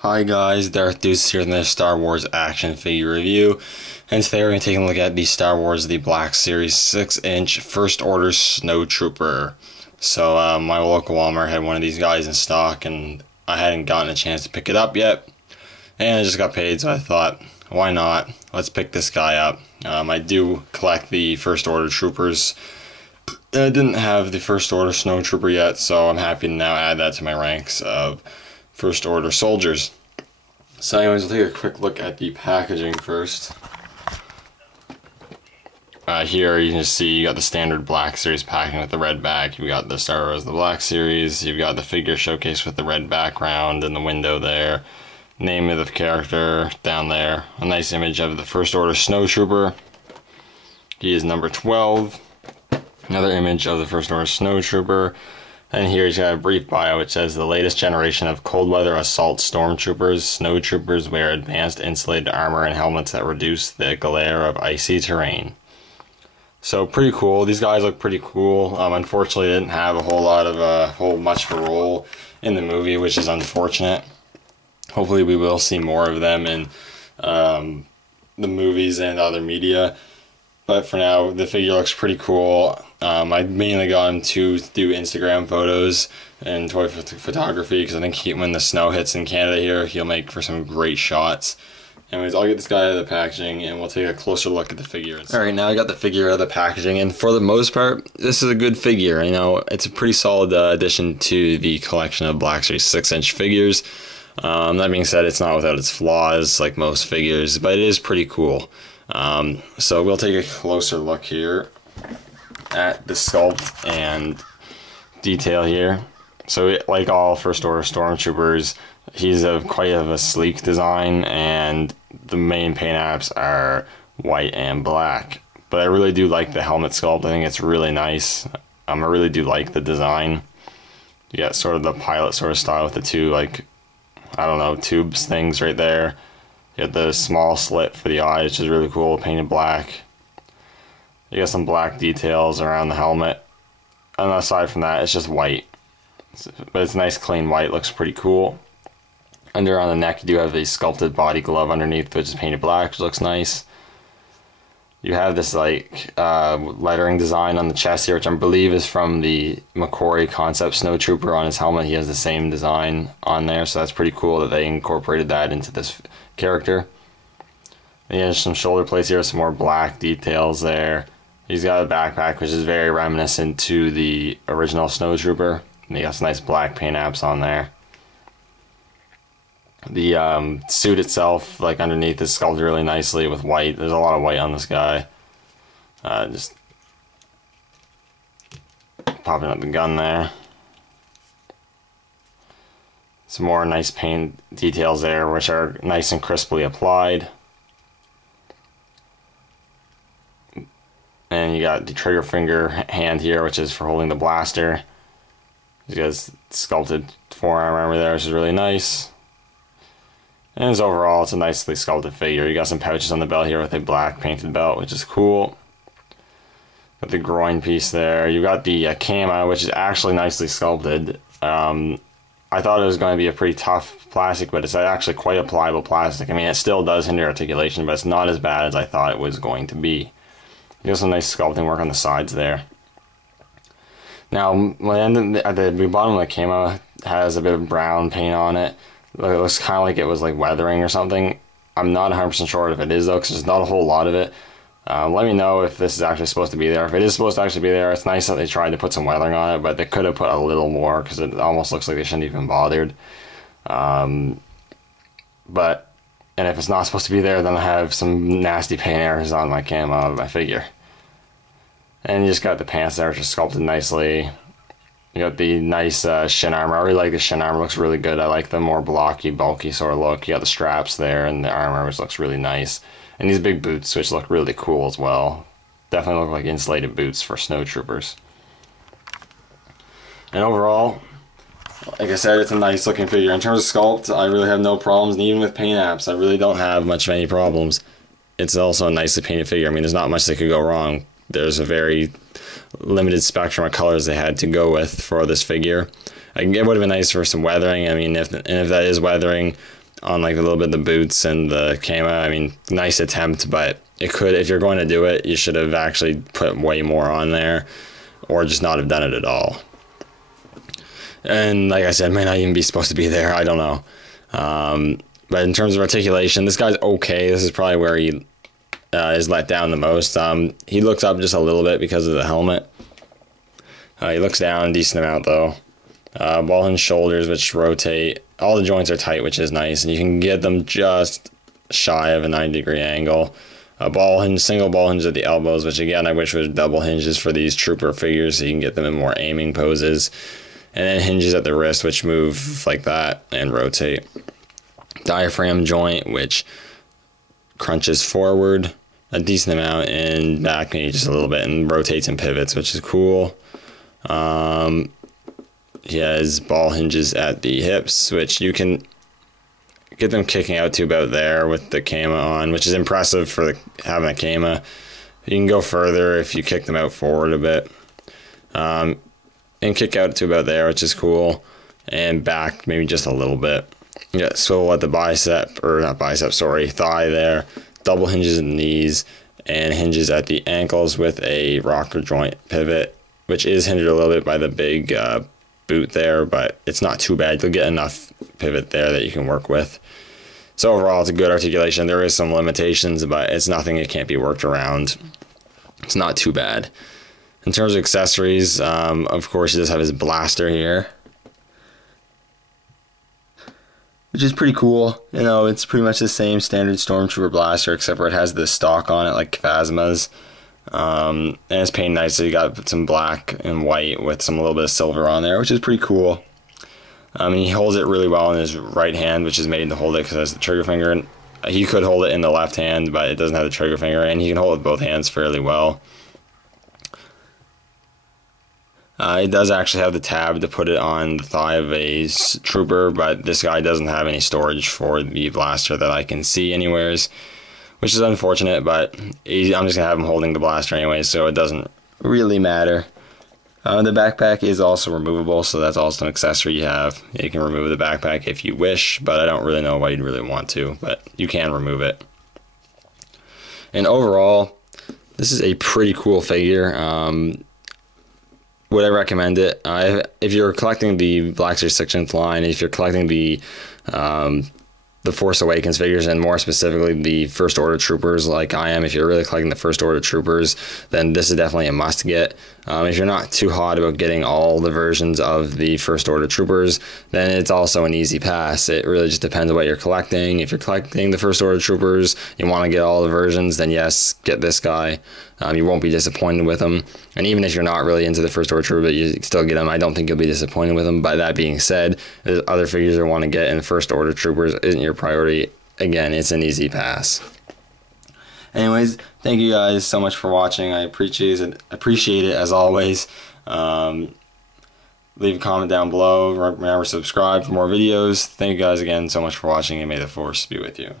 Hi guys, Darth Deuce here in the Star Wars action figure review, and today we're going to take a look at the Star Wars The Black Series 6-inch First Order Snowtrooper. So my local Walmart had one of these guys in stock, and I hadn't gotten a chance to pick it up yet, and I just got paid, so I thought, why not? Let's pick this guy up. I do collect the First Order Troopers. I didn't have the First Order Snowtrooper yet, so I'm happy to now add that to my ranks of First Order soldiers. So anyways, we'll take a quick look at the packaging first. Here you can just see you got the standard Black Series packing with the red back. You've got the Star Wars The Black Series. You've got the figure showcase with the red background in the window there. Name of the character down there. A nice image of the First Order Snowtrooper. He is number 12. Another image of the First Order Snowtrooper. And here he's got a brief bio which says the latest generation of cold weather assault stormtroopers. Snowtroopers wear advanced insulated armor and helmets that reduce the glare of icy terrain. So pretty cool. These guys look pretty cool. Unfortunately, they didn't have a whole lot of much of a role in the movie, which is unfortunate. Hopefully, we will see more of them in the movies and other media. But for now, the figure looks pretty cool. I mainly got him to do Instagram photos and toy photography because I think when the snow hits in Canada here, he'll make for some great shots. Anyways, I'll get this guy out of the packaging and we'll take a closer look at the figure. Alright, now I got the figure out of the packaging, and for the most part, this is a good figure. You know, it's a pretty solid addition to the collection of Black Series 6-inch figures. That being said, it's not without its flaws like most figures, but it is pretty cool. So we'll take a closer look here at the sculpt and detail here. So like all First Order Stormtroopers, he's quite of a sleek design, and the main paint apps are white and black. But I really do like the helmet sculpt. I think it's really nice. I really do like the design. You got sort of the pilot sort of style with the two, like, I don't know, tubes things right there. You got the small slit for the eyes, which is really cool, painted black. You got some black details around the helmet. And aside from that, it's just white. But it's nice, clean white, looks pretty cool. Under on the neck, you do have a sculpted body glove underneath, which is painted black, which looks nice. You have this like lettering design on the chest here, which I believe is from the McQuarrie concept Snowtrooper. On his helmet, he has the same design on there, so that's pretty cool that they incorporated that into this character. And he has some shoulder plates here, some more black details there. He's got a backpack which is very reminiscent to the original Snowtrooper. And he got some nice black paint apps on there. The suit itself, like underneath, is sculpted really nicely with white. There's a lot of white on this guy. Just popping up the gun there. Some more nice paint details there, which are nice and crisply applied. And you got the trigger finger hand here, which is for holding the blaster. You guys sculpted forearm armor there, which is really nice. And as overall, it's a nicely sculpted figure. You got some pouches on the belt here with a black painted belt, which is cool. Got the groin piece there. You got the camo, which is actually nicely sculpted. I thought it was going to be a pretty tough plastic, but it's actually quite a pliable plastic. I mean, it still does hinder articulation, but it's not as bad as I thought it was going to be. You got some nice sculpting work on the sides there. Now, at the bottom of the camo has a bit of brown paint on it. It looks kind of like it was like weathering or something. I'm not 100% sure if it is though, because there's not a whole lot of it. Let me know if this is actually supposed to be there. If it is supposed to actually be there, it's nice that they tried to put some weathering on it, but they could have put a little more because it almost looks like they shouldn't even bothered. And if it's not supposed to be there, then I have some nasty paint errors on my camo of my figure. And you just got the pants there, which is sculpted nicely. You got the nice shin armor. I really like the shin armor. Looks really good. I like the more blocky, bulky sort of look. You got the straps there and the armor, which looks really nice. And these big boots, which look really cool as well. Definitely look like insulated boots for snowtroopers. And overall, like I said, it's a nice looking figure. In terms of sculpt, I really have no problems. And even with paint apps, I really don't have much of any problems. It's also a nicely painted figure. I mean, there's not much that could go wrong. There's a very limited spectrum of colors they had to go with for this figure. It would have been nice for some weathering. I mean, if that is weathering, on like a little bit of the boots and the camo. I mean, nice attempt, but it could, if you're going to do it, you should have actually put way more on there, or just not have done it at all. And like I said, it might not even be supposed to be there. I don't know. But in terms of articulation, this guy's okay. This is probably where he is let down the most. He looks up just a little bit because of the helmet. He looks down a decent amount though. Ball hinge shoulders, which rotate. All the joints are tight, which is nice, and you can get them just shy of a 90-degree angle. Single ball hinge at the elbows, which again I wish was double hinges for these trooper figures so you can get them in more aiming poses. And then hinges at the wrist, which move like that and rotate. Diaphragm joint, which crunches forward a decent amount and back maybe just a little bit, and rotates and pivots, which is cool. He has ball hinges at the hips, which you can get them kicking out to about there with the camo on, which is impressive for having a camo. You can go further if you kick them out forward a bit. And kick out to about there, which is cool. And back maybe just a little bit. Yeah, swivel at the thigh there. Double hinges at the knees, and hinges at the ankles with a rocker joint pivot, which is hindered a little bit by the big boot there, but it's not too bad. You'll get enough pivot there that you can work with. So overall, it's a good articulation. There is some limitations, but it's nothing that can't be worked around. It's not too bad. In terms of accessories, of course, he does have his blaster here, which is pretty cool. You know, it's pretty much the same standard Stormtrooper blaster, except for it has the stock on it like Phasma's. And it's painted nice, so you got some black and white with some little bit of silver on there, which is pretty cool. He holds it really well in his right hand, which is made to hold it because it has the trigger finger. And he could hold it in the left hand, but it doesn't have the trigger finger, and he can hold it with both hands fairly well. It does actually have the tab to put it on the thigh of a trooper, but this guy doesn't have any storage for the blaster that I can see anywheres, which is unfortunate, but I'm just going to have him holding the blaster anyway, so it doesn't really matter. The backpack is also removable, so that's also an accessory you have. You can remove the backpack if you wish, but I don't really know why you'd really want to, but you can remove it. And overall, this is a pretty cool figure. Would I recommend it? If you're collecting the Black Series 6th line, if you're collecting the Force Awakens figures, and more specifically the First Order Troopers like I am, if you're really collecting the First Order Troopers, then this is definitely a must get. If you're not too hot about getting all the versions of the First Order Troopers, then it's also an easy pass. It really just depends on what you're collecting. If you're collecting the First Order Troopers, you want to get all the versions, then yes, get this guy. You won't be disappointed with them. And even if you're not really into the First Order Trooper, but you still get them, I don't think you'll be disappointed with them. By that being said, there's other figures you want to get, and First Order Troopers isn't your priority. Again, it's an easy pass. Anyways, thank you guys so much for watching. I appreciate it as always. Leave a comment down below. Remember to subscribe for more videos. Thank you guys again so much for watching, and may the Force be with you.